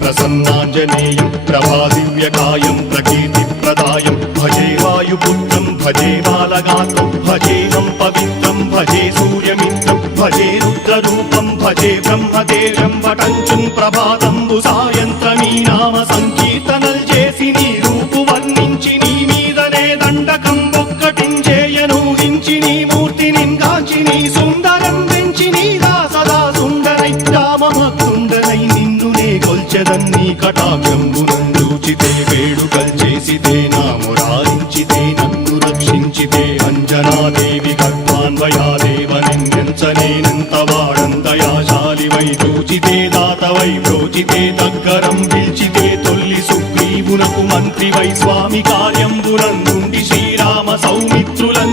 ప్రసన్నాంజనేయం ప్రభాదివ్యకాయం ప్రకీర్తిప్రదాయం భజే వాయుపుత్రం భజే బాలగాత్రం భజేహం పవిత్రం భజే సూర్యమిత్రం భజే రుద్రరూపం భజే బ్రహ్మదేవం వటంచుం ప్రభాతంబు సాయంత్రమీ నామ సంకీర్తనల్ చేసి నీ రూపు వర్ణించి నీ మీదనే దండకం ఒక్కటించేయనూహించి నీ మూర్తిని గాంచి నీ సుందరం వెంచి నీ దాసదా సుందరై రామభక్తుండనై నిన్నునే గొల్చెదన్నీ కటాక్షంబునందూచితే వేడుకల్ చేసితే నా మురారించితే నన్ను రక్షించితే అంజనాదేవి గర్భాన్వయాదేవ నిన్నెంచనేనంత వాడంతయాశాలివై చూచితే దాతవై ప్రోచితే దగ్గరం పిల్చితే తొల్లి సుగ్రీవునకు మంత్రివై స్వామి కార్యంబునందుండి శ్రీరామ సౌమిత్రులం